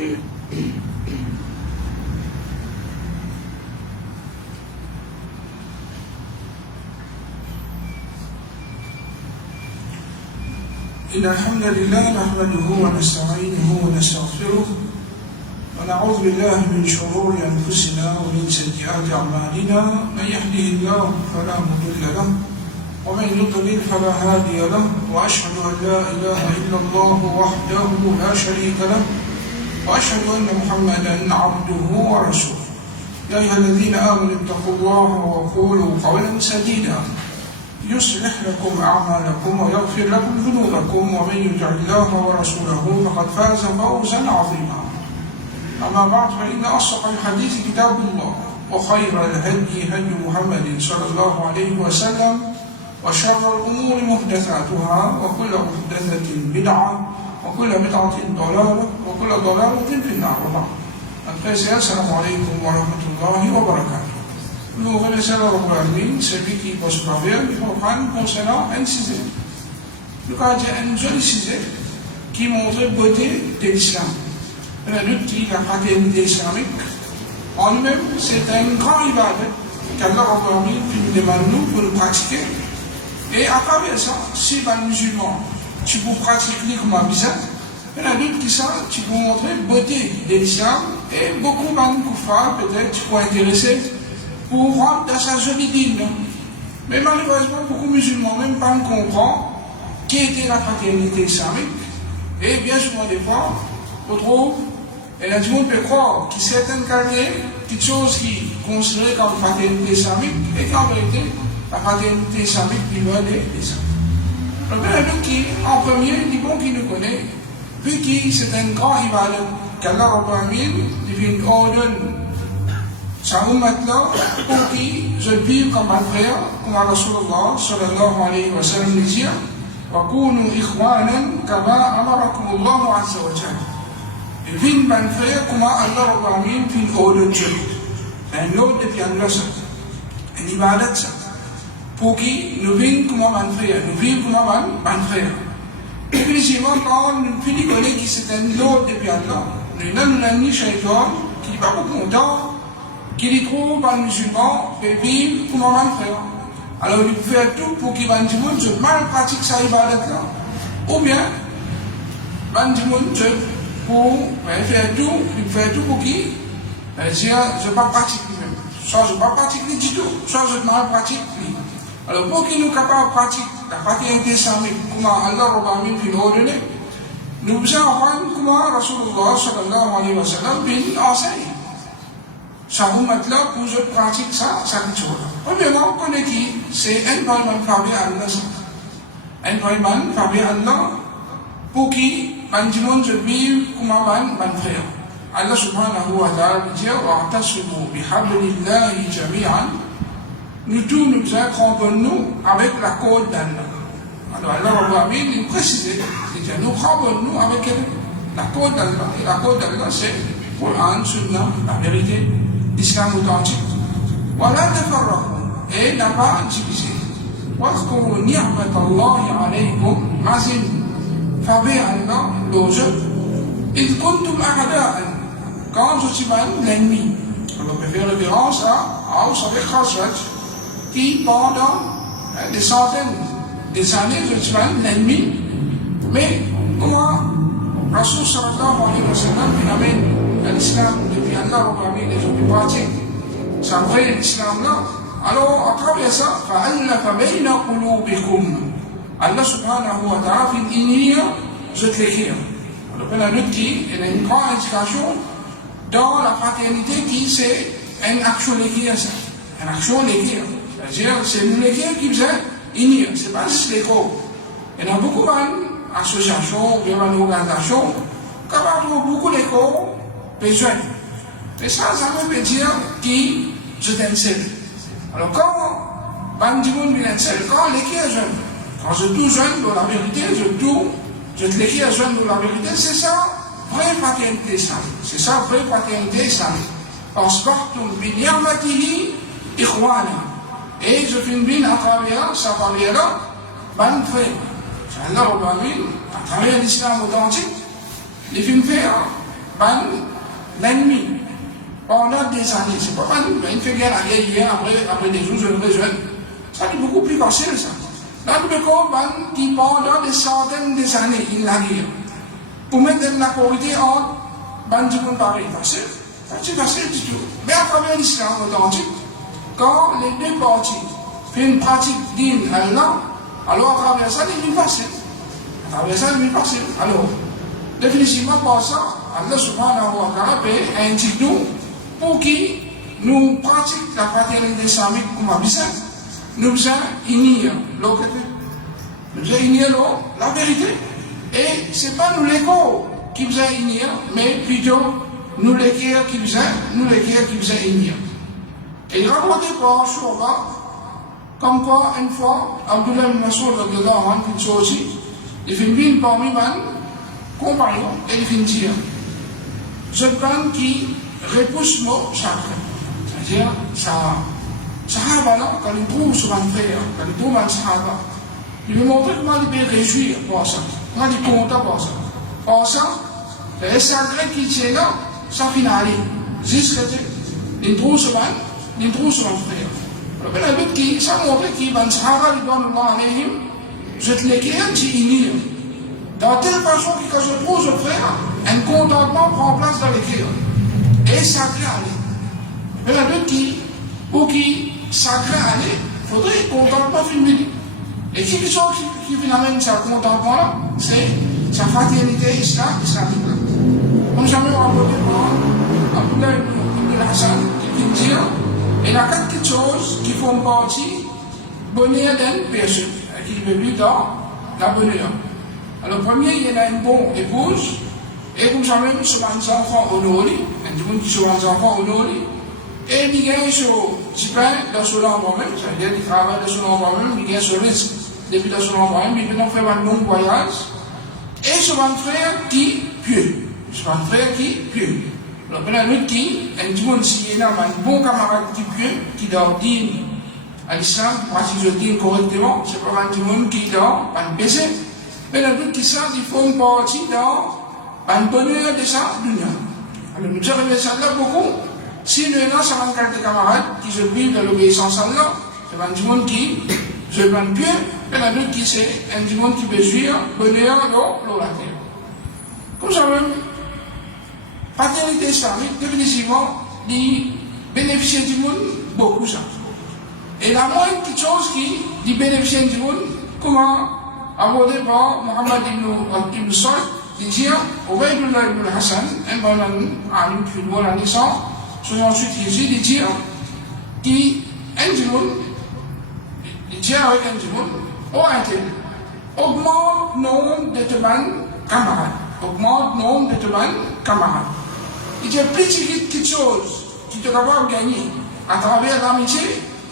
إن الحمد لله نحمده ونستعينه ونستغفره ونعوذ بالله من شرور أنفسنا ومن سيئات أعمالنا من يهده الله فلا مضل له ومن يضلل فلا هادي له وأشهد أن لا إله إلا الله وحده لا شريك له وأشهد أن محمدا عبده ورسوله يا أيها الذين آمنوا اتقوا الله وقولوا قولا سديدا يصلح لكم أعمالكم ويغفر لكم ذنوبكم ومن يطع الله ورسوله فقد فاز فوزا عظيما أما بعد فإن أصدق الحديث كتاب الله وخير الهدي هدي محمد صلى الله عليه وسلم وشر الأمور محدثاتها وكل محدثة بدعة وكل بدعة ضلالة وكل ضلالة في النار. Assalamu alaikum wa rahmatullahi wa barakatuh. Nous remercions Allah, celui qui peut se parler, il faut prendre concernant un sujet. Nous avons un joli sujet qui montre la beauté de l'islam. La lutte qui la fraternité islamique, en lui-même, c'est un grand ibadat qu'Allah nous demande nous pour le pratiquer. Et à travers ça, si les musulmans, tu peux pratiquer comme un bizarre, la lutte qui ça, tu peux montrer la beauté de l'islam et beaucoup de koufars, peut-être, tu peux intéresser pour rendre dans sa jolie digne. Mais malheureusement, beaucoup de musulmans même pas comprennent qui était la fraternité islamique. Et bien souvent, des fois, on trouve, et là, tout le monde peut croire qu'il y a certaines qualités, petites choses qui sont considérées comme fraternité islamique, et qu'en vérité, la fraternité islamique est loin des islamiques. Donc, il qui, en premier, dit bon qui nous connaît, puis qui, c'est un grand ibadat qu'Allah divine ordonne sa ummat-là pour qui je vis comme un frère, comme Rasulullah sallallahu alayhi wa sallam le dit, وَكُونُوا إِخْوَانًا كَمَا أَمَرَكُمُ اللَّهُ عَزَّ وَجَلَّ. Et vin ban frère comme Allah Rabbamin fin ordonne Dieu. C'est un ordre depuis Allah ça. Un ibadat ça. Pour qui nous vîmes comme un frère, nous vivons comme un frère. Et puis, quand nous finissons que c'est un ordre depuis Allah, nous n'avons ni shaitan qui n'est pas beaucoup content, qui les trouve par les musulmans et vivre comme un frère. Alors il fait tout pour qu'il y ait des gens qui mal pratiquent sa ibadat là. Ou bien, il y a des gens qui fait tout pour qu'ils disent je ne pas pratique lui-même. Soit je ne pas pratique du tout, soit je mal pratique lui. Alors pour qu'ils nous capables de pratiquer la fraternité islamique, comment Allah Rabbamin fait ordonner, nous devons apprendre comment Rasulullah sallallahu alayhi wa sallam enseigne. Ça vous met là pour je pratique ça, ça dit tout. Premièrement, on connaît qui? C'est un parlement Fabi Allah. Un parlement Fabi Allah pour qui, man dit je vive comme un frère. Allah subhanahu wa ta'ala dit wa'tasimu bihablillahi jami'an. Nous tous nous crampons-nous avec la corde d'Allah. Alors Allah il précise, il dit nous crampons-nous avec la corde d'Allah. Et la corde d'Allah c'est Coran, Sunnah, la vérité. L'islam authentique. Voilà تفرقوا et n'a pas divisé. واذكروا نعمة الله عليكم mazin Fabi Allah l'autre. إذ كنتم أعداء quand je suis l'ennemi. On peut faire référence à Aus avec Khazraj qui pendant des centaines des années je suis l'ennemi. Mais comment Rasul sallallahu alayhi wa sallam il amène l'islam depuis Allah Rabbamin les gens qui pratiquent ça vrai l'islam là. Alors à travers ça فَأَلَّفَ بَيْنَ قُلُوبِكُمْ Allah subhanahu wa ta'ala fait unir je te l'écrire. Alors la lutte qui est une grande indication dans la fraternité qui c'est une action l'écrire ça. Une action l'écrire. C'est-à-dire c'est nous l'écrire qui faisait unir. C'est pas juste l'école. Il y a beaucoup d'associations, d'organisations capables de beaucoup d'écoles besoin. Et ça veut dire qui je t'enseigne. Alors quand Bandimoun m'enseigne, quand l'écrire est jeune, quand je tout jeune dans la vérité, je te l'écris jeune dans la vérité, c'est ça, vraie fraternité islamique. C'est ça, vraie fraternité islamique. Asbahtum bi ni'matihi ikhwana. Et je finis à travers sa famille-là, ban frère. C'est Allah Rabbamin, à travers l'islam authentique, les films faire l'ennemi pendant des années. C'est pas une fait guerre hier, après des jours, je le jeune. Ça c'est beaucoup plus facile, ça. Là, qui pendant des centaines des années, il l'a guerre. Pour mettre la qualité entre du monde pareil, facile. C'est facile du tout. Mais à travers l'islam authentique, quand les deux parties font une pratique digne à Allah, alors à travers ça, il est facile. À travers ça, il est facile. Alors, définitivement, par ça, Allah subhanahu wa ta'ala indique nous pour qui nous pratiquons la fraternité islamique comme besoin, nous besoin unir l'autre côté. Nous besoin unir la vérité. Et ce n'est pas nous les corps qui besoin unir, mais plutôt nous les cœurs qui besoin unir. Et il racontait par Shurba, comme quoi, une fois, Abdullah ibn Mas'ud, qui est sorti, il fait une ville parmi les compagnons, et il fait dire, ce plan qui repousse nos chakras. C'est-à-dire, Sahaba, quand il trouve sur un frère, quand il trouve un Sahaba, il lui montre comment il peut réjouir pour ça, comment il est content pour ça. Pour ça, les sacrés qui tiennent là, ça finit. Jusqu'à ce qu'il trouve sur un frère. Alors, ben, le but qui, ça montre qu'il va Sahaba, il doit nous alayhim, je te l'ai dit, dans telle façon que quand je trouve ce frère, un contentement prend place dans les cœurs. Et sacré aller. Mais la but qui, pour qui sacré aller, il faudrait contentement filmer. Et qui amène ce contentement-là, c'est sa fraternité islamique. Comme jamais rapporté par Abdullah ibn Hassan, qui vient dire, il y a quatre petites choses qui font partie bonheur d'une personne, qui veut vivre dans la bonheur. Alors, premier, il y a une bonne épouse, et comme ça même, ce sont des enfants honorés, il y a des gens qui sont des enfants honorés, et il y a un pain dans son endroit même, c'est-à-dire qu'il travaille dans son endroit même, il y a un risque depuis dans son endroit même, il peut faire un long voyage, et ce sont des frères qui pieux. Ce sont des frères qui pieux. Alors, il y a un autre qui, s'il y a un bon camarade qui pieux, qui dort digne à l'islam, qui pratique le digne correctement, c'est pas un monde qui dort, pas un baiser. Mais le but qui ça, il faut une partie dans un bonheur de sa dunya. Alors nous avons ça là beaucoup. Si nous avons ça dans des camarades qui se privent de l'obéissance à Allah, c'est un monde qui se prend pied, mais le but qui c'est un monde qui peut suivre bonheur dans la terre. Comme ça même, fraternité islamique, définitivement, il bénéficie du monde beaucoup ça. Et la moindre petite chose qui bénéficie du monde, comment abordé par Muhammad ibn Saad, il dit, Ubaydullah ibn Hassan, un bon ami qui doit la naissance, 68 il dit, qui, un djimoun, il dit avec un djimoun, augmente le nombre de tes camarades. Augmente le nombre de tes camarades. Il dit, plus petite chose qui te capable de gagner à travers l'amitié,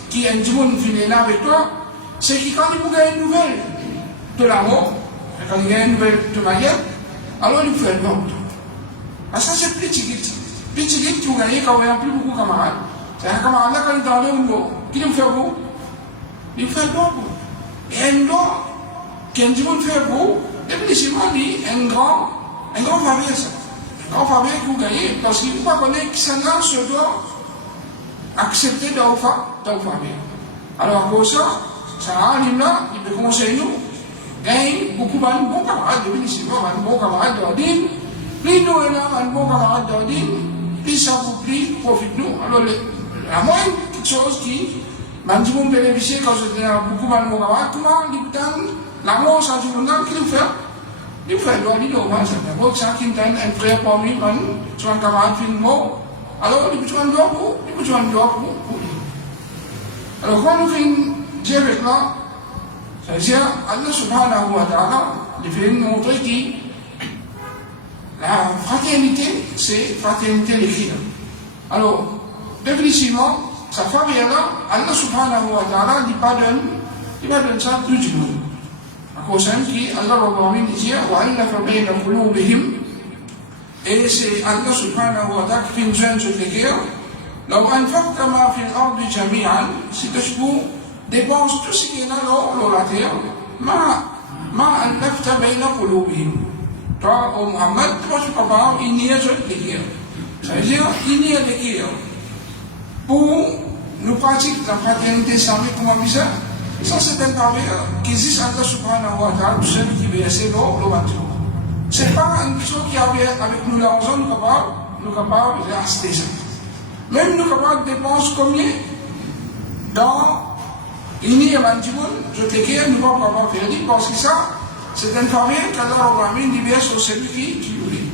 qui est un djimoun finit là avec toi, c'est qu'il quand il vous gagne une nouvelle, de l'amour, quand il y a une nouvelle de manière, alors il faut être bon. Ça c'est petit. Petit, tu gagnes quand il n'y a plus beaucoup de camarades. C'est un camarade là, quand il est dans le mot, qui nous fait beau? Il fait bon. Et un don, qui dit qu'on fait beau, définitivement dit un grand faveur ça. Un grand faveur que vous gagnez, parce qu'il ne faut pas connaître que ça se doit accepter dans le faveur. Alors pour ça, ça arrive là, il peut conseiller nous. Gagne beaucoup de bons camarades, définitivement, un bon camarade d'ordine. Plus nous avons un bon camarade d'ordine, plus ça vous plie, profite-nous. Alors, la moindre petite chose qui m'a dit qu'on bénéficier quand j'étais beaucoup de bons camarades, comment l'amour, ça dit qu'on a, qu'il fait? Il fait d'ordine au moins, c'est un ça qui donne un frère parmi nous, sur un camarade finalement. Alors, il peut jouer un doigt pour lui. Alors, quand nous faisons dire avec là, c'est-à-dire, Allah subhanahu wa ta'ala, il fait nous montrer que la fraternité, c'est fraternité l'écrire. Alors, définitivement, sa famille-là, Allah subhanahu wa ta'ala, il pardonne ça tout du monde. À cause de qui, Allah Rabbi dit, وَأَلَّفَ بَيْنَ قُلُوبِهِمْ, et c'est Allah subhanahu wa ta'ala qui fait une jeune sur les cœurs. لو أنفقت ما في الأرض جميعا, si tu dépense tout ce qui est là, la terre, ما ألفت بين قلوبهم. Toi, au Muhammad, toi, tu peux pas, il n'y a pas de guerre. Ça veut dire, il n'y a de guerre. Pour nous pratiquer la fraternité islamique, comment on dit ça? Ça, c'est un barrière qui existe Allah subhanahu wa ta'ala, celui qui veut essayer le bateau. C'est pas une chose qui avait avec nous l'argent, nous capables d'acheter ça. Même nous capables de dépenser combien dans il n'y a pas de je te dis, nous ne pouvons pas faire parce que ça, c'est un barrière qu'Allah libère sur celui qui voulait.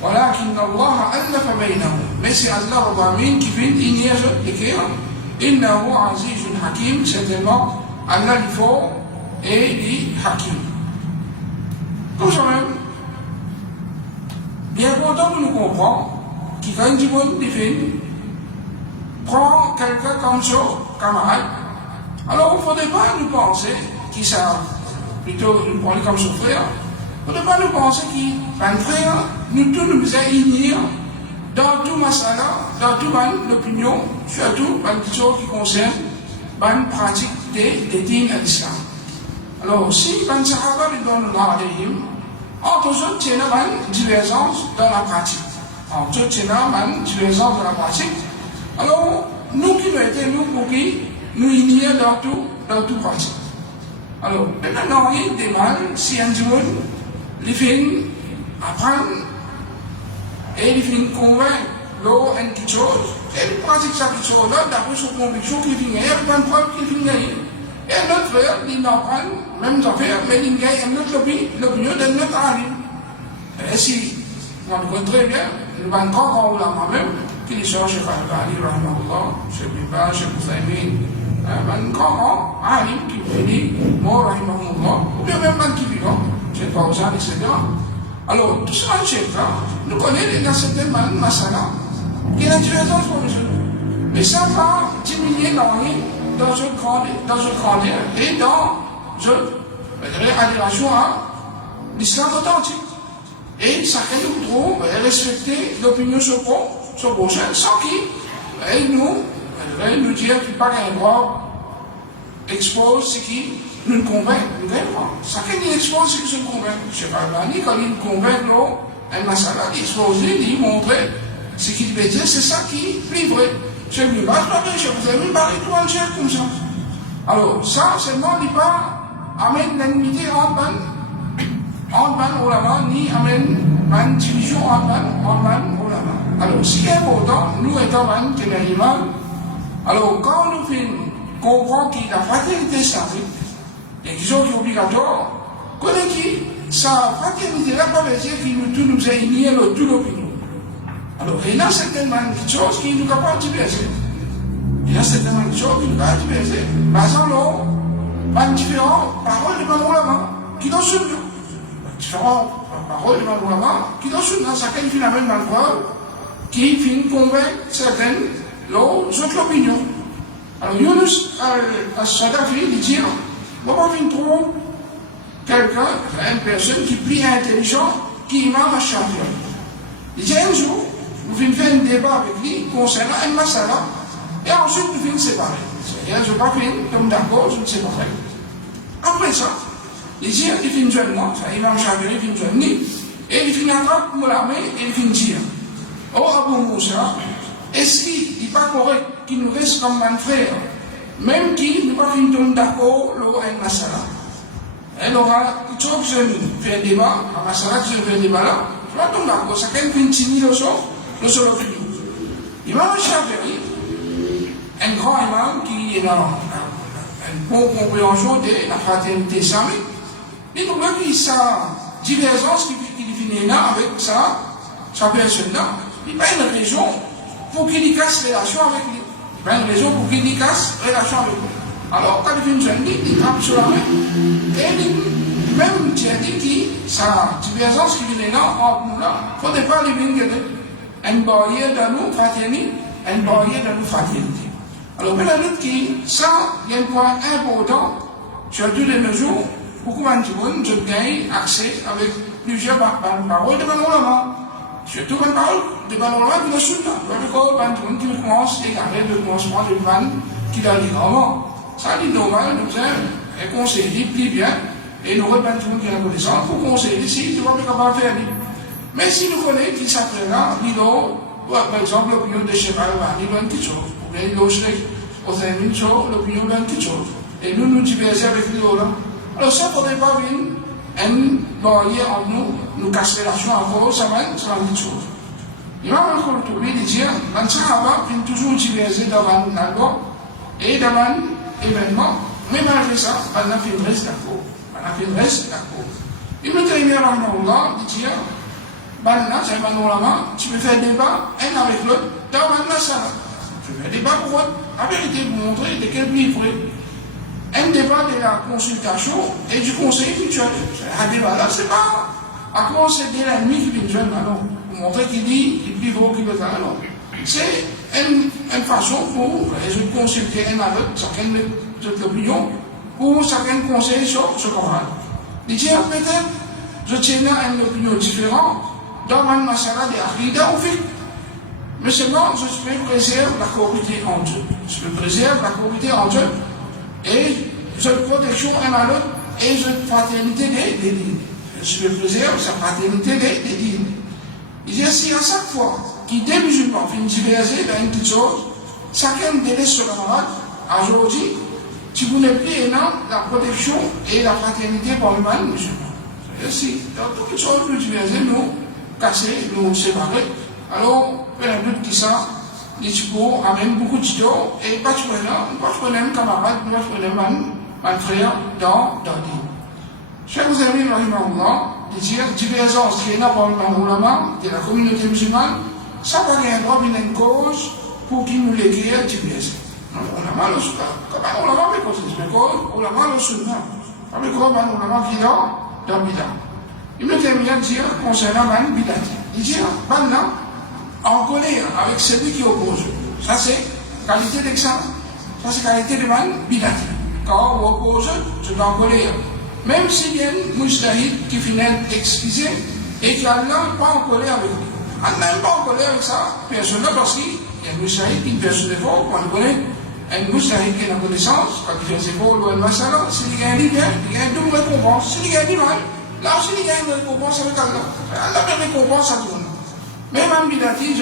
Voilà, qu'Allah Allah fa baynahum. Mais c'est Allah qui fait il n'y a pas de guerre. Innahu azizun hakim, certainement. Allah il faut et il hakim. Comme ça même, bien content que nous comprenons que quand du monde définit, prend quelqu'un comme ça, camarade, alors il ne faudrait pas nous penser qu'il ça, plutôt nous prendre comme son frère, il ne faudrait pas nous penser qu'un frère, nous tous nous a unis dans tout masala, dans toute l'opinion, surtout dans les choses qui concernent la pratique des dînes à l'islam. Alors, si les Sahaba entre eux, il y a une divergence dans la pratique. Entre eux, il y a une divergence dans la pratique. Alors, nous qui nous étions, nous, pour qui nous ignorons dans tout pratique. Alors, maintenant, il y a des mal, si un jour, les filles apprennent et les filles convaincent l'eau et quelque chose, et ils pratiquent ça quelque chose là, d'après son conviction qu'ils finissent, et ils prennent preuve qu'ils finissent. Et notre frère, il n'en prend même affaire, mais il gagne notre l'opinion de notre alim. Et si, on le connaît très bien, le ban grand ulama même, qui est sur Cheikh Al-Bani, rahimahullah, Cheikh Biba, Cheikh Moussaïmin, un grand alim qui finit, mort, rahimahullah, ou bien même ban qui vivant, Cheikh Faouzan, etc. Alors, tout ça, Cheikh, nous connaissons dans certaines masala, qui est la divergence pour nous. Mais ça va diminuer dans une grandeur et dans une adhération à l'islam authentique. Et chacun nous trouve respecter l'opinion sur son prochain sans qu'il nous dire qu'il pas un droit expose ce qui nous convainc. Chacun il expose ce qui nous convainc. Je ne sais pas, quand il nous convainc, un masala, il expose, il montre ce qu'il veut dire, c'est ça qui est vrai. Je ne vais pas parler, je vous ai mis parler tout un cher comme ça. Alors, ça, seulement, il pas amène l'animité entre ulama, ni amène une division entre ulama. Alors, ce qui est important, nous étant un imam, alors, quand nous comprenons qu'il y a la fraternité islamique, il y a quelque chose qui est obligatoire, connaît qui, sa fraternité-là, pas veut dire qu'il nous a unis toute l'opinion. Alors, il y a certainement des choses qui nous sont pas diverser. Il y a certainement des choses qui nous sont pas diverser. Par exemple, pas différentes paroles de Manoulama qui sont sur nous. Différentes paroles de Manoulama qui sont sur nous. Chacun finit avec une preuve qui finit convaincre certaines autres opinions. Alors, Yunus al-Sadafi, il dit, on va venir trouver quelqu'un, une personne qui est plus intelligent qui imam à Shafi'i. Il dit un jour, nous venons faire un débat avec lui concernant un masala, et ensuite nous venons séparer. C'est-à-dire, je ne vais pas finir comme d'accord, je ne sais pas. Après ça, il dit, il finit jeune moi, Imam Shafi'i, il finit jeune ni, et il finit attrape me l'armée, et il finit dire, oh Abu Moussa, est-ce qu'il n'est pas correct qu'il nous reste comme un frère, même qu'il n'est pas fini comme d'accord, un masala? Alors, il faut que je fais un débat, un masala que je fais un débat là, je ne vais pas tomber d'accord, chacun finit signer le seul opinion. Imam Shafi'i, un grand imam qui a une bonne compréhension de la fraternité islamique, il trouve que sa divergence qui finit là avec sa personne-là, il n'y a pas une raison pour qu'il y casse relation avec lui. Il n'y a pas une raison pour qu'il y casse relation avec lui. Alors, quand il fait une jeune, il tape sur la main, et même tu as dit que sa divergence qui finit là, entre nous là, il ne faudrait pas les venir une barrière de nous fraternité, une barrière de nous fraternité. Alors, mais la lutte ça, il y a un point important, surtout de nos jours, beaucoup de gens je gagne accès avec plusieurs paroles de Manoulama. Surtout une parole de Manoulama qui est sunna. Le corps, qui commence à égarer le commencement de Van qui dans les grands. Ça, c'est normal, nous avons un conseil plus bien, et nous remettons tout le monde qui a la connaissance pour conseiller ici, tu vois, mais comment faire. Mais si nous connaissons qui s'appelle là, par exemple, l'opinion de Cheikh Al-Albani, il y a une petite chose, ou bien il y a aussi l'opinion d'une petite chose, et nous diverger avec les autres. Alors ça, il ne faudrait pas venir un barrière entre nous casser la relation encore, ça va être une petite chose. Imam Al-Qurtubi dit, les Sahaba viennent toujours diverger devant la loi et devant l'événement, mais malgré ça, on a fait une reste d'accord. On a fait une reste d'accord. Ibn Taymiyyah rahimahullah dit, là, c'est un ulama, tu peux faire débat un avec l'autre dans la salle. Tu peux faire débat pour votre, la vérité, pour montrer de quel livre. Un débat de la consultation et du conseil mutuel. Un débat là, c'est pas à conseiller l'ennemi qui vient de non. Pour montrer qu'il dit, il plus gros qu'il veut faire, non. C'est une façon pour les consulter un à l'autre, chacun de l'opinion, pour chacun conseiller sur ce qu'on a. Il dit, peut-être, je tiens à une opinion différente dans ma masala de Akhida ou Fiqh. Mais seulement, je peux préserver la coopération entre eux. Je peux préserver la coopération entre eux. Et je protection un à l'autre et je fraternité des lignes. Je préserve sa fraternité des lignes. Il dit ainsi à chaque fois qu'il des musulmans finissent diverger dans une petite chose, chacun délaisse son camarade. Aujourd'hui, tu voulais plus la protection et la fraternité pour le mal musulman. C'est ainsi. Dans toutes les choses, nous diverger, nous casser, nous séparer. Alors, il y a un doute qui ça. Les typos amènent beaucoup de studios et pas de problème, camarade, pas de problème, mon frère, dans l'île. Chers amis, divergence qui est là pour de la communauté musulmane, ça va être un droit, une cause pour qu'il nous l'écrire diverser. On a mal au soutien. Comment on a mal au soutien? On a mal au soutien. On a mal qui est dans le bilan. Il me termine de dire concernant le bilan. Il dit, maintenant, en colère avec celui qui oppose. Ça c'est qualité d'exemple. Ça c'est qualité de man bidati. Quand on oppose, je suis en colère. Même s'il y a un mujtahid qui finit excusé et qui n'a pas en colère avec lui. On n'a même pas en colère avec ça, personne là parce qu'il y a un mujtahid qui fait ses efforts, quand on connaît un mujtahid qui a la connaissance, quand il fait ses efforts, loin de masala, s'il gagne bien, il gagne une double récompense. S'il gagne mal, là aussi il gagne une récompense avec Allah. Allah fait récompense à tout le monde. Même en bidati,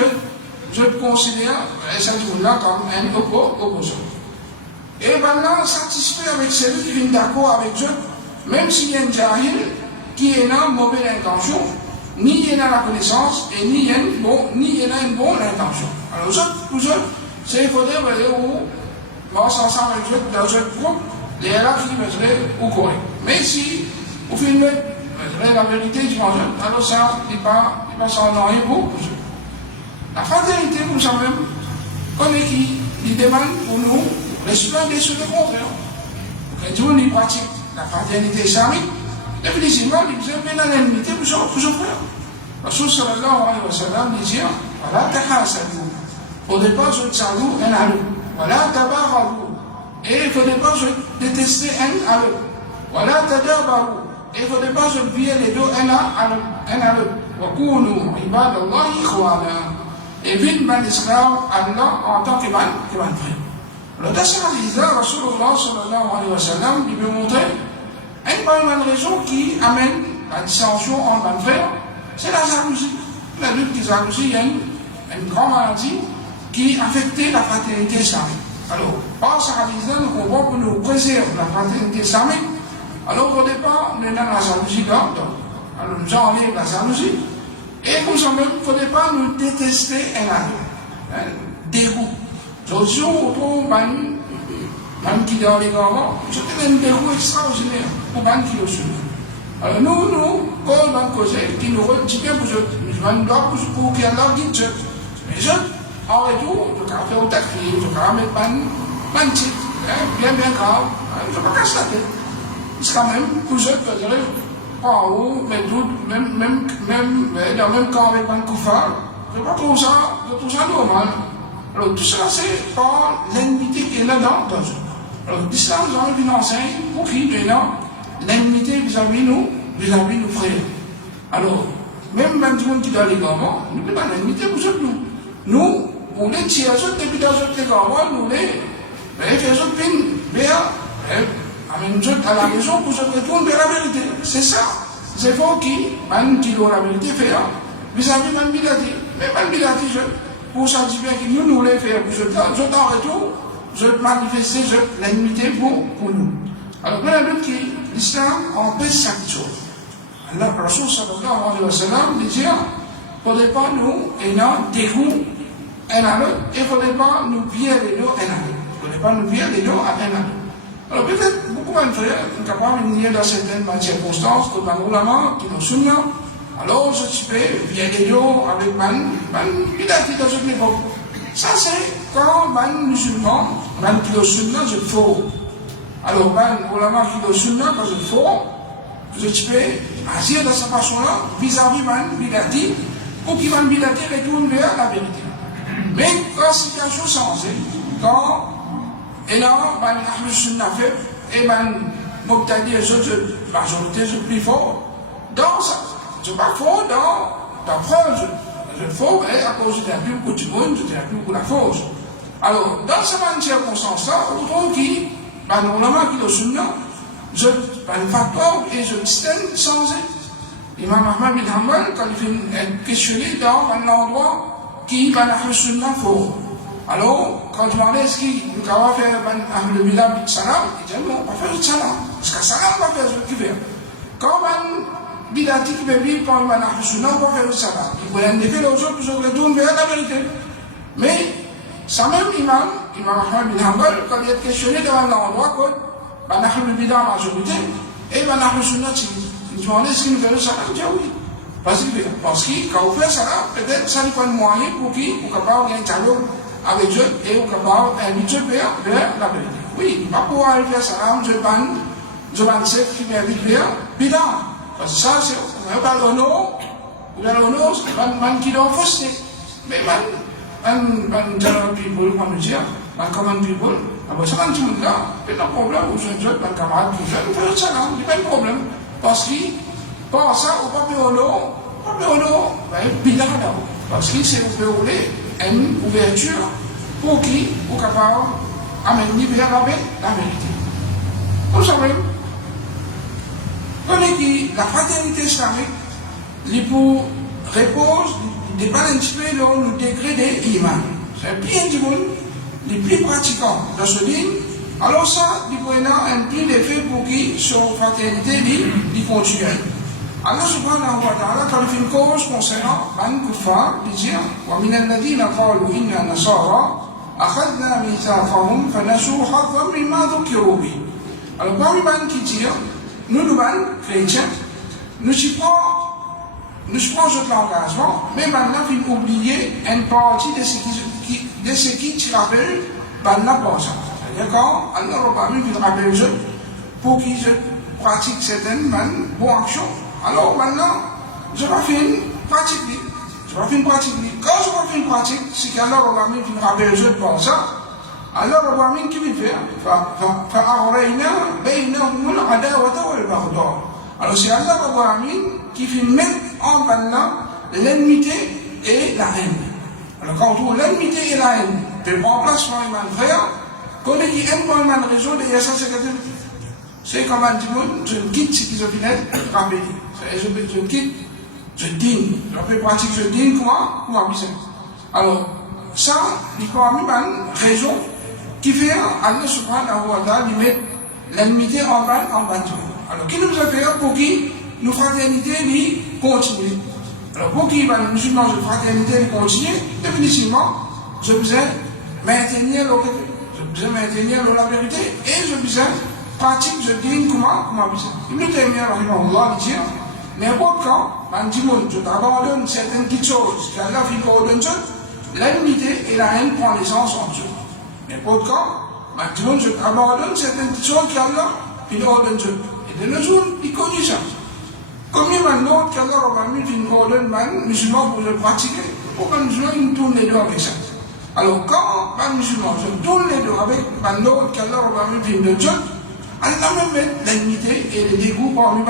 je considère cette journée-là comme un opposant. Et maintenant, satisfait avec celui qui vient d'accord avec Dieu, même s'il y a un jahil qui est dans une mauvaise intention, ni il y a la connaissance, et ni il y a une bonne intention. Alors, pour eux, c'est il faudrait où, ensemble avec Dieu, dans un groupe, les hiérarchies seraient au correct. Mais si, au final, la vérité du mangeur, alors ça, il va s'en ennuyer beaucoup. La fraternité, comme ça même, on est qui, il demande pour nous, respecter sur le contraire. Quand tout le monde pratique la fraternité islamique, définitivement, il disait, mais l'unanimité, vous en frère. Rasul sallallahu alayhi wa sallam disait, voilà, tahasadu. Il ne faudrait pas se tsalou un à l'autre. Voilà, tabarabou. Et il ne faudrait pas se détester un à l'autre. Voilà, tadabarou. Et il ne faudrait pas se plier les deux un à l'autre. Wakounou, ibadallahi ikhwana. Et vite, l'islam, Allah, en tant que frère. Le deuxième hadith, Rasulullah sallallahu alayhi wa sallam, il veut montrer une raison qui amène la dissension entre les frères, c'est la jalousie. La lutte de jalousie, il y a une grande maladie qui affectait la fraternité islamique. Alors, par ce hadith-là, nous comprenons que nous préservons la fraternité islamique. Alors, au départ, on est dans la jalousie là. Alors, nous enlèvons la jalousie. Et comme ça même, il ne faudrait pas nous détester un à l'autre. Dégoût. L'autre jour, on trouve un qui dans les grands, c'était un dégoût extraordinaire pour un qui le suit. Alors nous, quand on cause, qui nous dit bien pour eux, nous doit pour qu'il y ait leur guide. Mais je, en retour, je vais faire au taquet, je vais mettre un titre, bien grave, je ne vais pas casser la tête. C'est quand même pour eux, je dirais, en haut, mais même dans le même camp avec un koufar, je ne trouve pas ça normal. Alors tout ça, c'est par l'ennemité qui est là-dedans. Alors l'islam, nous enseigne pour qui maintenant l'ennemité vis-à-vis nous frères. Alors, même tout le monde qui est dans les gamins, nous ne pas l'ennemité pour eux. Nous, on les tire, depuis dans les gamins, nous les faisons vers amène à la maison pour se retourner vers la vérité. C'est ça. C'est faut qui, man qui doit la vérité faire, vis-à-vis man bilati. Mais man bilati, pour ça dit bien que nous voulons faire, je t'en retour, je manifester, je l'imiter pour nous. Alors, là, l'islam empêche chaque chose. Allah, Rasul sallallahu alayhi wa sallam, dit, il ne faudrait pas nous ayant dégoût un à l'autre, et il ne faudrait pas nous virer les deux un à l'autre. Il ne faudrait pas nous virer les deux à un à l'autre. Alors peut-être beaucoup de frères sont capables de venir dans certaines circonstances, comme un ulama qui nous soumet. Alors je peux virer les deux avec il a dit dans une époque. Ça c'est quand man musulman, man qui nous soumet, je faux. Alors man ulama qui nous soumet, quand je faux, je peux agir de cette façon-là vis-à-vis man bidati, pour qu'il man bidati retourne vers la vérité. Mais quand la situation change, quand et là, man Ahlus Sunnah fait, et man Muqtadi et autres, majorité, je plus fort. Dans ça, je ne suis pas fort dans la preuve, je faux, et à cause de la plus beaucoup du monde, je la plus beaucoup la force. Alors, dans cette circonstance-là, on trouve qui, man ulama qui le Sunnah, je ne fais pas et je distingue sans Imam Ahmad bin Hanbal, quand il fait questionner dans un endroit qui, man Ahlus Sunnah fort. Alors, quand je demandais est-ce qu'il va faire le bilan du salam, il dit non, on va faire le salam. Parce que salam va faire ce qu'il fait. Quand un bilan qui veut vivre par un Ahlus-Sunnah, on va faire le salam. Il voulait indiquer aux autres qu'ils retournent vers la vérité. Mais, ça même imam Ahmad bin Hanbal, quand il est questionné dans un endroit, quand un Ahlul-Bidah en majorité, et un Ahlus-Sunnah, il demandait est-ce qu'il fait le salam, il dit oui. Parce que quand on fait le salam, peut-être ça lui prend un moyen pour qu'il soit capable de dialogue avec Dieu et au capable d'inviter vers la vérité. Oui, pas pouvoir faire salam, je ban qui m'invite vers bid'a. Parce que ça, c'est, on parle au nom, c'est man qui doit fausser. Mais man general people, on veut dire, man common people, alors ça, man tout le monde là, il y a un problème, ou je man camarade, ou je fais le salam, il n'y a pas de problème. Parce que, par ça, au papier au nom, bid'a là. Parce que c'est au déroulé une ouverture pour qui, pour capable amener vers la vérité. Vous savez, la fraternité islamique, il pour repose, il dépend un petit peu le degré de l'imam. C'est bien du monde, les plus pratiquants dans ce livre. Alors ça, il peut y avoir un plus d'effet pour qui, sur la fraternité, il continue. Allah subhanahu wa ta'ala, quand il fait une cause concernant Ban Kuffar, il dit وَمِنَ الَّذِينَ قَالُوا إِنَّا نَصَارَى أَخَذْنَا مِيثَاقَهُمْ فَنَسُوا حَظًّا مِمَّا ذُكِّرُوا بِهِ. Alors, parmi Ban qui dit, nous, Ban chrétiens, nous prenons notre engagement, mais maintenant, il faut oublier une partie de ce qui te rappelle Ban la portion. C'est-à-dire quand Allah Rabbi il rappelle pour qu'ils pratiquent certaines bonnes actions. Alors maintenant, je vais faire une pratique. Quand je vais faire une pratique, c'est qu'Allah Rabbi qui me rappelle les autres pour ça. Allah Rabbi qui va faire فَأَغْرَيْنَا بَيْنَهُمُ الْعَدَاوَةَ وَالْبَغْضَاءَ. Alors c'est Allah Rabbi qui fait mettre en balance l'enmité et la haine. Alors quand on trouve l'enmité et la haine, tu prends place pour un frère, quand on dit un point de raison, c'est comme un petit monde, je quitte ce qu'ils ont fait, rappelez. Je quitte, je dîne. Je fais pratique, je dîne, comment bien. Alors, ça, il faut avoir une raison qui fait Allah subhanahu wa ta'ala lui mettre l'enmité en bas. Alors, qui nous a fait pour qui nos fraternités lui continuent. Alors, pour qui les musulmans de fraternité lui continuent, définitivement, je besoin maintenir la vérité et je besoin pratique, je dis comment besoin. Il nous termine Allah dit n'importe quand, je t'abandonne certaines petites choses qui Allah fait pour ordonner, l'enmité et la haine prennent l'essence en Dieu. N'importe quand, je t'abandonne certaines petites choses qui Allah fait pour ordonner. Et de nos jours, il connaît ça. Combien maintenant qu'Allah Rabbi fait ordonne les musulmans pour le pratiquer, pourquoi les musulmans ils tournent les deux avec ça? Alors quand les musulmans se tournent les deux avec l'autre qu'Allah Rabbi fait de Dieu, Allah même met l'enmité et le dégoût parmi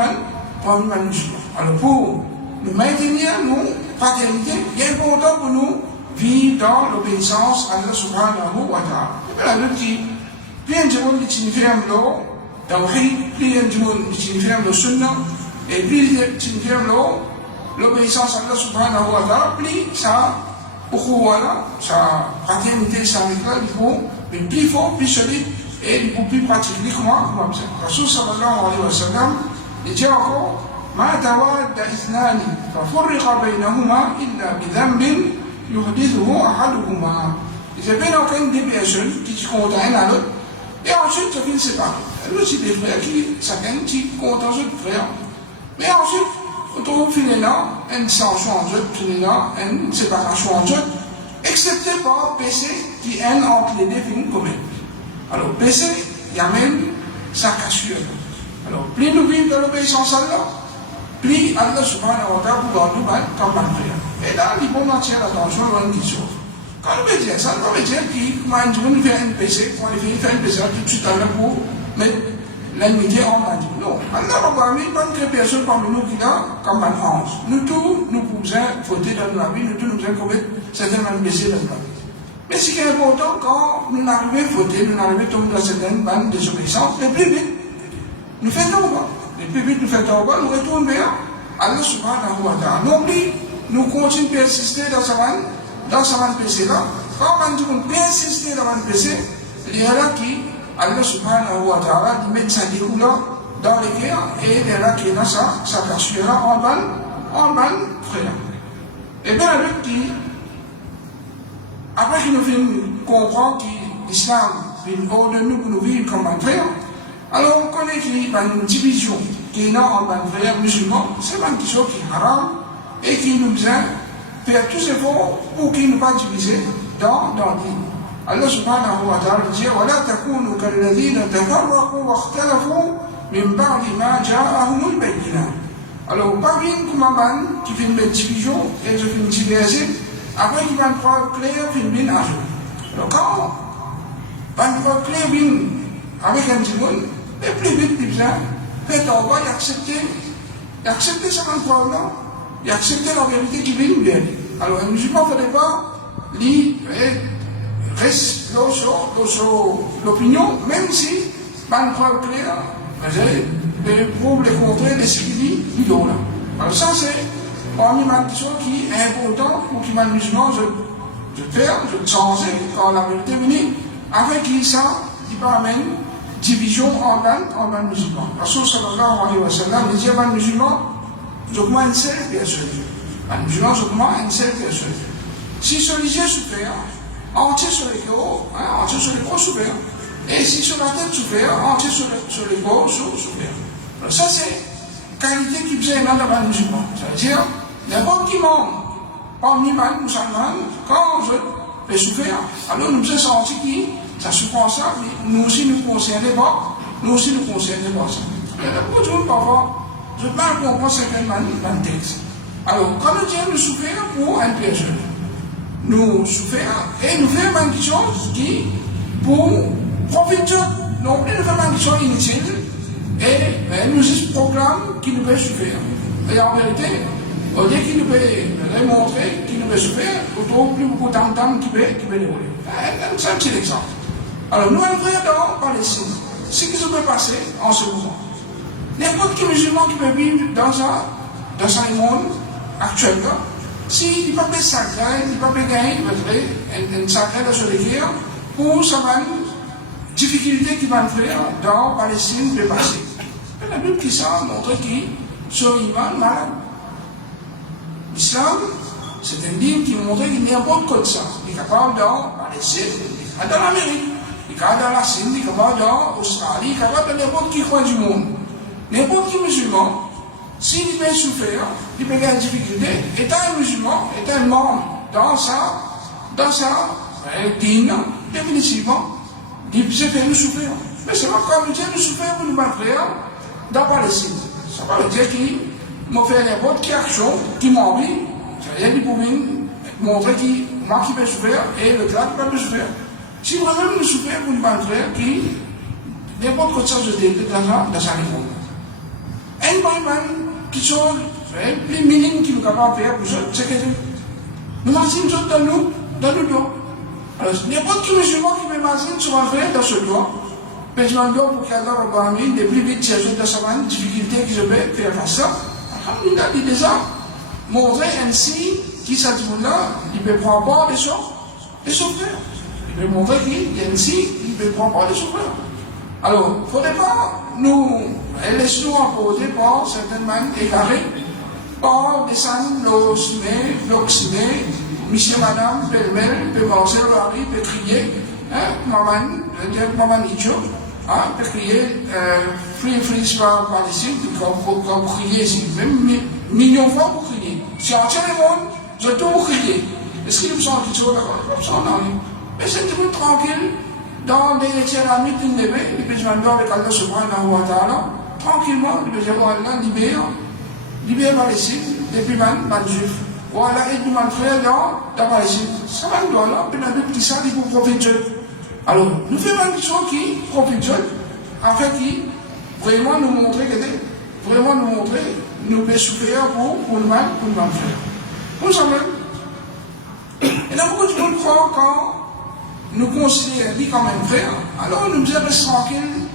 les musulmans. Alors pour nous maintenir nos fraternités, il est important pour nous vivre dans l'obéissance à Allah subhanahu wa ta'ala. Et là, le petit, bien de monde qui signifie un lot, tawhid, plus tu fermes le sunnah, et plus tu fermes l'obéissance à Allah subhanahu wa ta'ala, plus ça, sa fraternité, sa rigueur, il faut plus fort, plus solide, et il faut plus pratiquer comment ça. Rasul sallallahu alayhi wa sallam, il dit encore, ما تواد اثنان ففرق بينهما إلا بذنب يحدثه أحدهما. Il y avait aucune des personnes qui se comptent un à l'autre, et ensuite ça finit séparé. L'autre c'est des frères qui, chacun qui compte un autre frère. Mais ensuite, on trouve finalement une sanction en eux, finalement une séparation en eux, excepté par péché qui haine entre les deux films communs. Alors péché, il y a même sa cassure. Alors plus nous vivons dans l'obéissance à Allah, plus Allah subhanahu wa ta'ala pourra nous battre comme un frère. Et là, il faut maintenir l'attention à une question. Quand on veut dire ça, on veut dire qu'il m'a dit qu'on fait un péché, qu'on fait un péché tout de suite à la pour mettre l'amitié en main. Non. Allah va parmi pas une personne parmi nous qui a comme un ange. Nous tous, nous pouvons fauter dans la vie, nous tous, nous pouvons commettre certains péchés dans la vie. Mais ce qui est important, quand nous arrivons à fauter, nous arrivons à tomber dans certaines bandes de désobéissance, les plus vite, nous faisons tawbah. Les plus vite nous faisons tawbah, nous retournons vers Allah subhanahu wa ta'ala. Non plus, nous continuons à persister dans sa main péché là. Quand on dit qu'on persiste dans un péché, il y a là qui, Allah subhanahu wa ta'ala, il met sa déroule dans les guerres, et il y a là qui est dans sa cassure là, en ban frère. Et bien, avec qui, après qu'il nous fait comprendre que l'islam vient hors de nous pour nous vivre comme un frère, alors on connaît qu'il y a une division qui est là en ban frère musulman, c'est une question qui est haram, et qui nous besoin faire tous les efforts pour qu'il ne pas diviser dans l'île. Allah subhanahu wa ta'ala dit وَلَا تَكُونُوا كَالَّذِينَ تَفَرَّقُوا وَاخْتَلَفُوا مِنْ بَعْدِ مَا جَاءَهُمُ الْبَيِّنَاتُ. Alors, parmi une commandement qui fait une division et qui fait une division, après qu'il va une preuve claire, fait une bien à jour. Alors, quand une preuve claire vient avec un division, et plus vite, il vient, fait en bas, il accepter cette preuve-là, il accepter la vérité qui vient bien. Alors, un musulman ne fallait pas reste l'opinion, même si, par une preuve claire, pour les contrer de ce qu'il dit, il là. Alors ça, c'est parmi ma question qui est important pour qu'il m'a musulman, je faire, je changer quand la vérité vient, avec qui ça, il pas amène division en ban musulman. Rasul sallallahu alayhi wa sallam, il dit à ban musulman, je crois une seule personne. Un musulman, je crois une seule personne. Si ce religieux souffert, entier sur les corps, entier sur les corps souffert. Et si sur la tête souffert, entier sur les corps souffert. Alors ça, c'est qualité qui faisait dans le musulman. C'est-à-dire, n'importe qui ment, parmi les musulmans, quand je vais souffrir, alors nous faisons sentir qui, ça souffrance ça, mais nous aussi nous concernons pas, ça. Et pour tout le monde, parfois, je parle qu'on pense certainement dans le texte. Alors, quand nous disons nous souffrir pour une personne, nous souffrir et nous faisons une chose qui, pour profiter, non plus nous faisons une chose inutile, et nous proclame qu'il nous peut souffrir. Et en vérité, au lieu qu'il nous peut démontrer qu'il nous peut souffrir, on trouve plus beaucoup d'entame qui peut dérouler. C'est un petit exemple. Alors, nous, un frère dans Palestine, ce qui se peut passer en ce moment. N'importe quel musulman qui peut vivre dans un monde actuel, s'il ne peut pas sacrer, il ne peut pas gagner un sacré de ce guerre pour sa difficulté qu'il va faire dans la Palestine de passer. Et la Bible qui ça montre qu'il sont iman malade. L'islam, c'est un livre qui montre qu'il n'y a pas de ça. Il est capable dans la Palestine, il est capable dans l'Amérique, il est capable dans la Chine, il est capable dans l'Australie, il est capable dans n'importe quel coin du monde. N'importe qui musulman, s'il peut souffrir, il peut gagner une difficulté, étant un musulman, étant un membre dans sa dîne, définitivement, il peut faire nous souffrir. Mais c'est pas comme Dieu nous souffrir pour nous battre dans la Palestine. Ça veut dire qu'il m'a fait n'importe quelle action qui m'a envie, c'est-à-dire qu'il pouvait montrer qu'il m'a qui peut souffrir et le clan qui peut souffrir. Si vraiment nous souffrir pour nous battre, qui n'importe quelle chose de délai dans sa réforme. Un bon qui sont les minimes qui nous capables de faire pour ça, c'est que nous marchons dans le dos. Alors, n'importe quel musulman qui peut marcher sur un frère dans ce doigt, Mais je m'en donne pour qu'Allah Rabbi les plus vite chercher de sa difficulté que je vais faire face à ça. Alhamdulillah, il déjà montré ainsi qui ça dit là, il peut prendre part des souffreurs. Il peut montrer qu'il y a ainsi, il peut prendre part des souffreurs. Alors, il ne faudrait pas nous laisser nous imposer par certaines mains égarées, par des scènes, l'oxymé, monsieur, madame, pêle-mêle, peut penser le mari, peut crier, maman, Nicho, peut crier, free, palestine, comme crier ici, même millions de fois pour crier. Si on tient le monde, je dois tout crier. Est-ce qu'il me semble quelque chose d'accord? Comme ça, non. Mais c'est tout tranquille, dans des tiers amis d'une bébé, et puis je m'endors avec Allah subhanahu wa ta'ala, tranquillement, le deuxième Allah libère Palestine, depuis man juif. Voilà, et du man frère dans Palestine. Ça va nous donner là, puis dans deux petits sacs, ils vont profiter de Dieu. Alors, nous faisons une chose qui profite de Dieu, afin qui vraiment nous montrer nous pouvons souffrir pour le mal faire. Vous savez, il y a beaucoup de monde croient quand nous considérons lui comme un frère, alors nous devons rester tranquilles,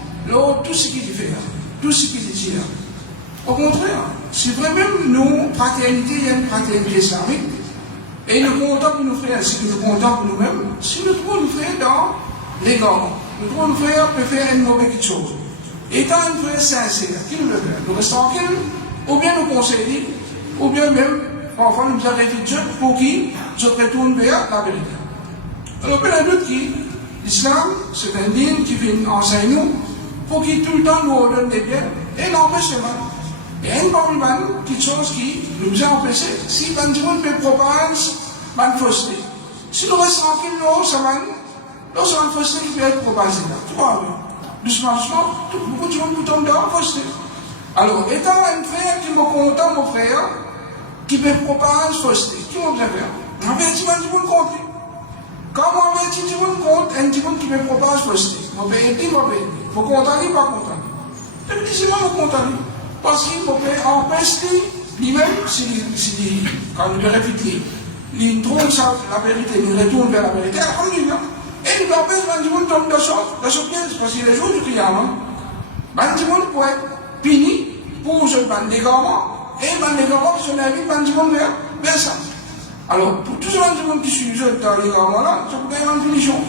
tout ce qu'il fait, tout ce qu'il dit. Au contraire, si vraiment nous, fraternité, il y a une fraternité islamique, et nous comptons pour nous frères, si nous comptons pour nous-mêmes, si nous trouvons nos frères dans les gants, nous trouvons nos frères peut faire une mauvaise chose. Étant un frère sincère, qui nous le fait? Nous restons tranquilles, ou bien nous conseiller, ou bien même, parfois nous arrêtons Dieu pour qui je retourne vers la vérité. Alors, il y a d'autres qui, l'islam, c'est un ligne qui vient enseigner nous, pour qui tout le temps nous ordonne des biens, et l'empêche le mal. Et il y a une parmi nous, quelque chose qui nous a empêché, si on peut propager, on fausseté. Si nous restons tranquilles, nous, ça va fausseté qui peut être propagé là. Tu vois, doucement, beaucoup de gens tombent dans la fausseté. Alors, étant un frère qui me content, mon frère, qui peut propager fausseté, qui m'a bien fait? On va dire, tu vas compter. Quand on va dire, tu vas compter, un petit monde qui peut propager fausseté. On va aider, on va aider. Il faut compter, pas compter. Et puis, c'est moi, on compte. Parce qu'il faut empêcher lui-même, quand il répète, il trouve ça, la vérité, il retourne vers la vérité, alhamdulillah. Et il empêche que le monde tombe dans ce piège, parce qu'il est jour du client. Le monde peut être puni pour ce bandégarement, et le bandégarement, son avis, le monde vers ça. Alors, pour tous ceux qui suivent dans les garements là, ça peut être une punition.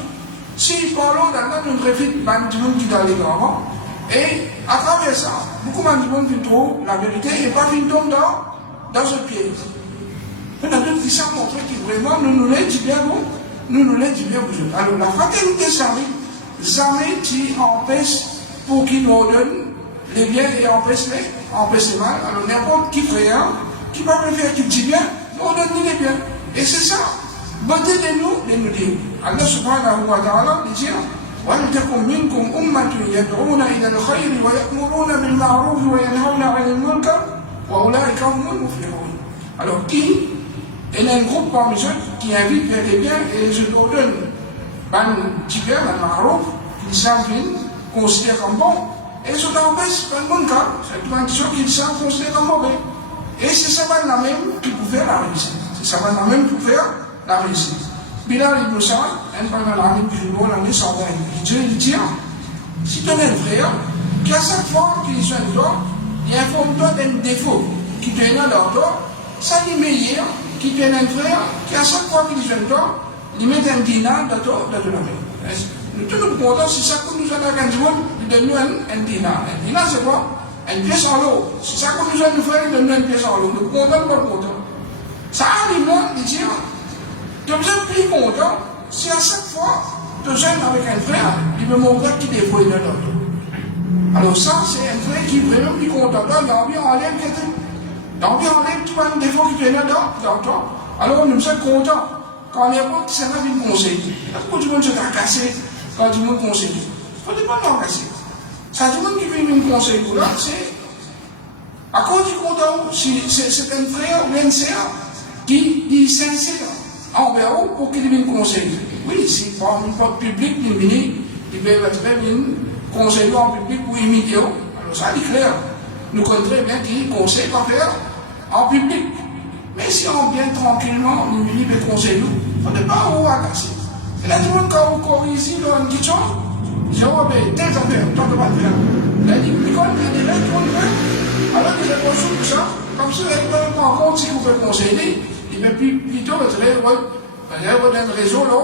Si parlons d'Allah, nous répète le monde qui est dans les garements, et à travers ça, beaucoup de monde qui trouvent la vérité et pas qui tombe dans ce piège. Il y a d'autres qui savent montrer que vraiment nous les disons bien bon, nous les disons bien vous. Alors la fraternité islamique, jamais qui empêche pour qu'il nous donne les biens et empêche les mal. Alors n'importe qui frère, qui va faire qu'il dit bien, nous donne les biens. Et c'est ça. Bâtez de nous dire. Allah subhanahu wa ta'ala dit وَلْتَكُمْ مِنْكُمْ أُمَّةٌ يَدْعُونَ إِلَى الْخَيْرِ وَيَأْمُرُونَ بِالْمَعْرُوفِ وَيَنْهَوْنَ عَنِ الْمُنكَرِ وَأُولَٰئِكَ هُمُ الْمُفْلِحُونَ. Alors qui est un groupe parmi eux qui invite vers les biens et je leur donne un petit bien, un ma'rouf, qu'ils savent considérer comme bon, et je l'empêche un munkar, c'est une chose qu'ils savent considérer comme mauvais. Et c'est ça la même qui peut faire la réussite. C'est ça la même qui peut faire la réussite. Bilal ibn Sa'd, un parmi les amis qui jouent l'année 120, il dit, si tu as un frère, qu'à chaque fois qu'il est un toi, il informe-toi d'un défaut qui te vient dans toi, ça lui met hier, qui te un frère, qu'à chaque fois qu'il est un toi, il met un dinar dans la main. Nous tous nous comptons, si ça coûte nous en a un jour, il donne nous un dinar. Un dinar, c'est quoi? Une pièce en l'eau. Si ça coûte nous en frère, il donne nous une pièce en l'eau. Nous comptons, pas comptons. Ça arrive là, il dit, tu as besoin de plus content si à chaque fois tu gênes avec un frère, il me montrer qu'il défaut est dans l'autre. Alors ça, c'est un frère qui est vraiment plus content. Il a envie en l'air, il a envie en l'air, tu vois un défaut qui te vient dans toi. Alors nous sommes contents. Quand on est bon, c'est là qu'il conseille. Quand tout le monde se fait casser, quand tout le monde conseille. Il ne faut pas l'en casser. Ça, tout le monde qui veut une conseil pour là, c'est à cause du content, c'est un frère ou une sœur qui est sincère envers vous pour qu'il vienne conseiller. Oui, c'est par une porte publique, il peut être conseiller en public pour imiter. Alors ça, c'est clair. Nous connaissons très bien qui conseille pas faire en public. Mais si on vient tranquillement, nous peut conseiller nous, il ne faut pas vous agacer. Et là, tout le monde, quand on corrige ici, dans une petite chose, j'ai oublié telle affaire, toi tu vas le faire. Elle dit, l'école, elle est là, tu vas le faire. Alors il réfléchit tout ça, comme ça, elle ne prend en compte ce qu'on fait conseiller, il va plutôt être là, il y a un réseau là.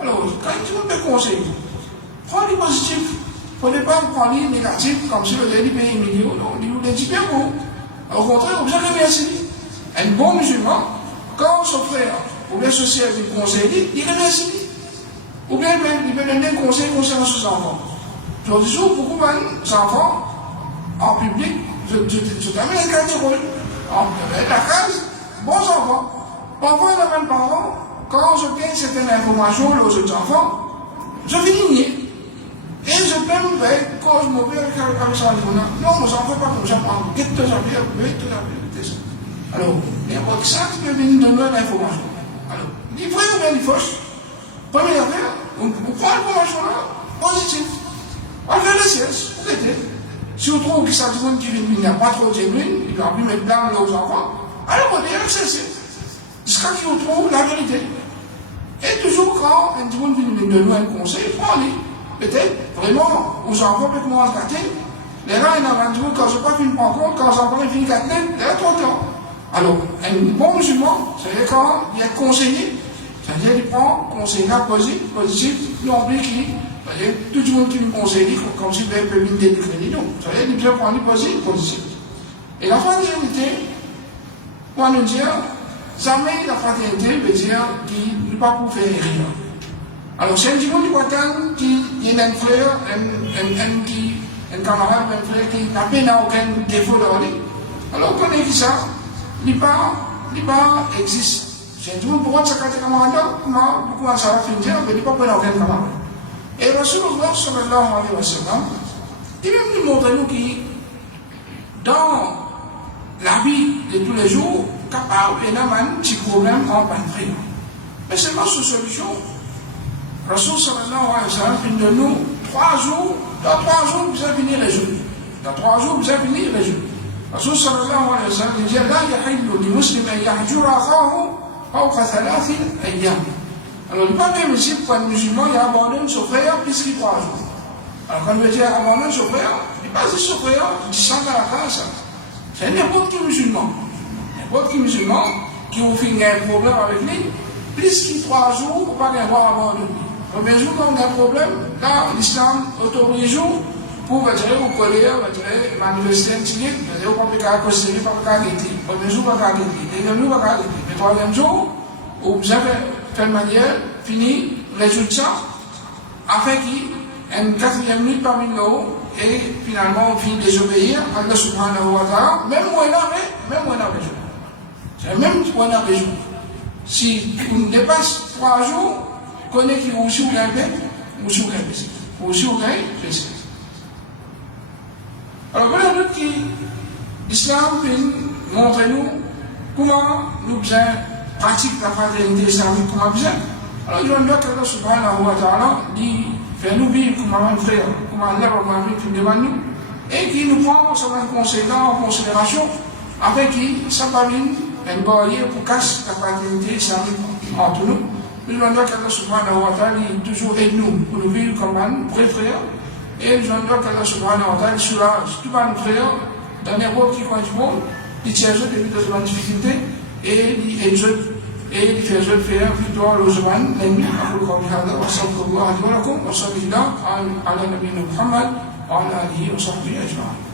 Alors, quand tu veux conseiller, prends les positifs. Il ne faut pas prendre les négatifs, comme si vous avez des pays milieux, non, vous les dit bien bon. Au contraire, vous avez remercié. Un bon musulman, quand son frère ou bien associé avec le conseiller, il remercie. Ou bien il peut donner un conseil concernant ses enfants. Je dis toujours, beaucoup d'enfants en public, je t'amène un quartier rôle. La case, bons enfants. Parfois, il y a même parents, quand je gagne certaines informations aux autres enfants, je vais ignorer. Et je peux me faire cause mauvaise avec ça. Non, mes enfants pas comme ça. Qu'est-ce que ça veut dire? Alors, n'importe ça, tu peux venir donner l'information. Alors, il faut ou bien il fausse. Première affaire, on prend l'information là, positive. On fait le siège, on était. Si on trouve que ça dit qu'il n'y a pas trop de génuine, il ne doit plus mettre blâme aux enfants, alors on est accessible. Jusqu'à ce qu'on trouve la vérité. Et toujours quand un monde vient de nous un conseil, prends-les. Peut-être, vraiment, aux enfants peuvent commencer à gâter. Les gens, ils ont rendu compte, quand je ne pas fini en compte, quand les enfants finissent à gâter, il y a trop de temps. Alors, un bon musulman, c'est-à-dire quand il est conseillé, c'est-à-dire qu'il prend conseil positif, non plus qui, c'est-à-dire tout le monde qui me conseille, comme si il peut venir des crédits, non. C'est-à-dire qu'il peut prendre positif. Et la fraternité, pour nous dire, jamais la fraternité veut dire qu'il ne peut pas pour faire rien. Alors, c'est un petit monde du Watan qui est un frère, un camarade, un frère qui n'a pas aucun défaut dans lui. Alors, on connaît qui ça, il n'est pas existe. C'est un petit monde pour être secrétaire camarade, comment beaucoup ça va finir, mais il n'est pas pour aucun camarade. Et Rasulullah sallallahu alayhi wa sallam, il même nous montre nous qui, dans la vie de tous les jours, capable d'avoir un petit problème en patrie. Mais c'est pas sous solution. Rasul sallallahu alayhi wa sallam finit de nous 3 jours, dans 3 jours vous avez fini les jours. Dans 3 jours vous avez fini les jours. Rasul sallallahu alayhi wa sallam dit La yahillu li muslimin yahjura akhahu fawqa 3 ayyam. Alors il n'est pas bien possible pour un musulman il abandonne son frère plus que 3 jours. Alors quand il veut dire abandonne son frère, il passe son frère, il descend dans la classe. C'est n'importe qui musulman. N'importe qui musulman qui vous fait un problème avec lui, plus que 3 jours, il ne peut pas avoir abandonné. Le premier jour, quand on a un problème, là, l'islam autorise pour au collège, manifester un tigre, on ne peut pas causer, pas arrêter. Le premier jour, pas arrêter. Le deuxième jour, pas arrêter. Le troisième jour, vous avez fait de manière, fini, résoudre ça, afin qu'une 4e nuit parmi nous, et finalement, on finit de désobéir à Allah subhanahu wa ta'ala, même où on a besoin. C'est même où on a besoin. Si on dépasse 3 jours, connaît qu'il y a aussi un gain, aussi un plaisir. Aussi un plaisir. Alors voilà nous qui, l'islam montre nous comment nous bien pratiquer la fraternité islamique, comment bien. Alors il y a un doigt qu'Allah subhanahu wa ta'ala dit, fait nous vivre comme un frère, comme Allah va vivre devant nous, et qui nous prend sur un conséquent en considération, afin qu'il s'appavine une barrière pour casser la fraternité islamique entre nous. Nous demandons qu'Allah subhanahu wa ta'ala toujours aide nous pour nous vivre comme un vrai frère. Et nous demandons qu'Allah subhanahu wa ta'ala soulage tous nos frères dans n'importe qui coin du monde, il tient eux depuis de difficultés et il fait eux faire victoire aux humains, l'ennemi. أقول قولي هذا وأستغفر الله لي ولكم وصلى الله على نبينا محمد وعلى آله وصحبه أجمعين.